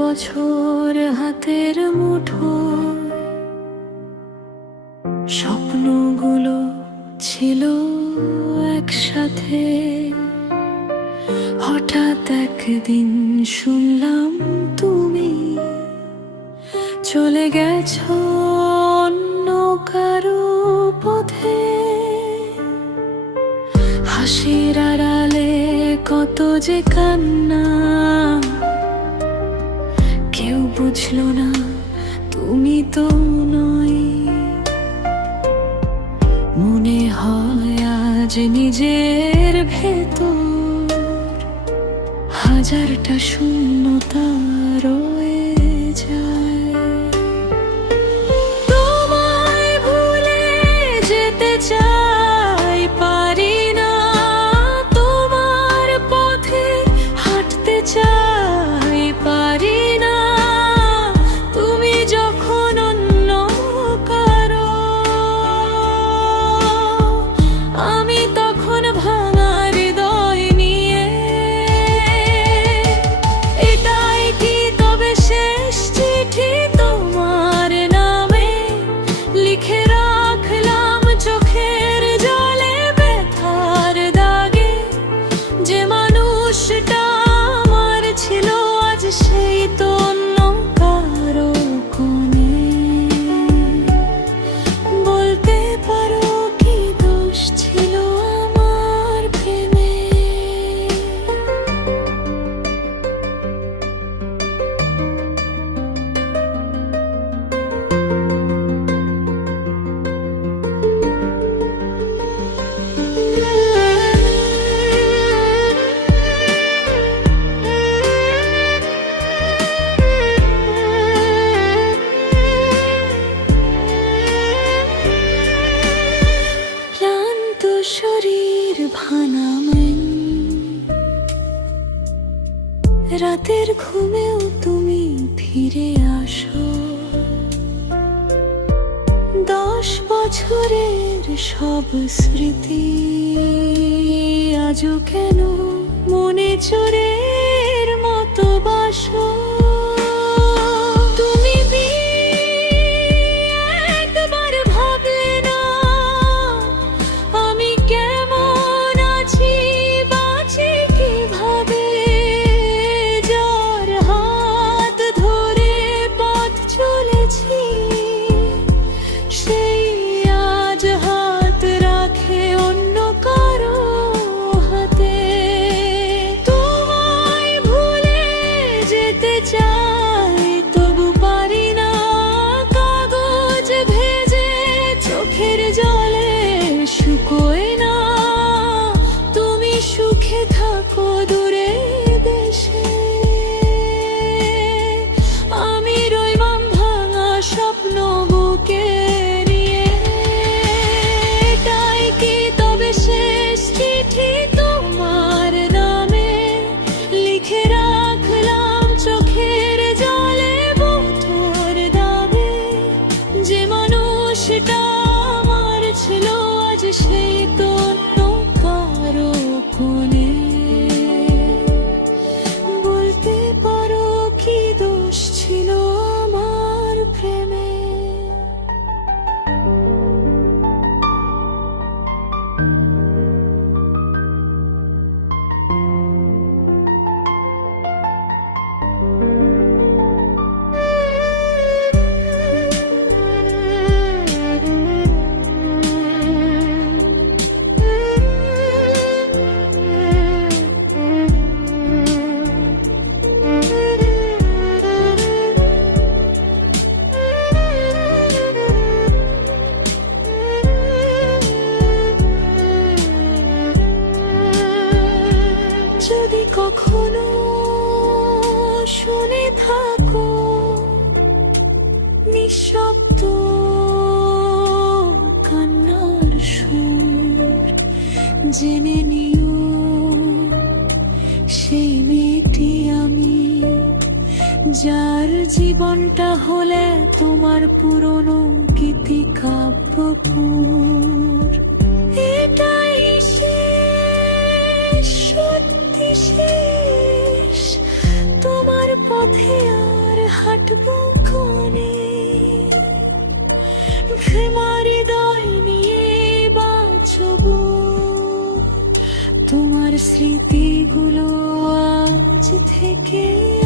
বছর হাতের মুঠো স্বপ্নগুলো ছিল একসাথে। হঠাৎ একদিন শুনলাম তুমি চলে গেছো অন্য কারও পথে। হাসির আড়ালে কত যে কান্না বুঝলো না তুমি তো নয়। মনে হয় আজ নিজের ভেতর হাজারটা শূন্যতা শরীর ভানামেন রাতের ঘুমেও তুমি ফিরে আসো। দশ বছরের সব স্মৃতি আজও কেন মনে চোরের মতো বাসো? যার জীবনটা হলে তোমার পুরনো গীতি কাব্যপুর। এটাই শেষ, সত্যি শেষ। তোমার পথে আর কাটবো কোণে প্রেমার হৃদয় নিয়ে বাঁচব। তোমার স্মৃতিগুলো আজ থেকে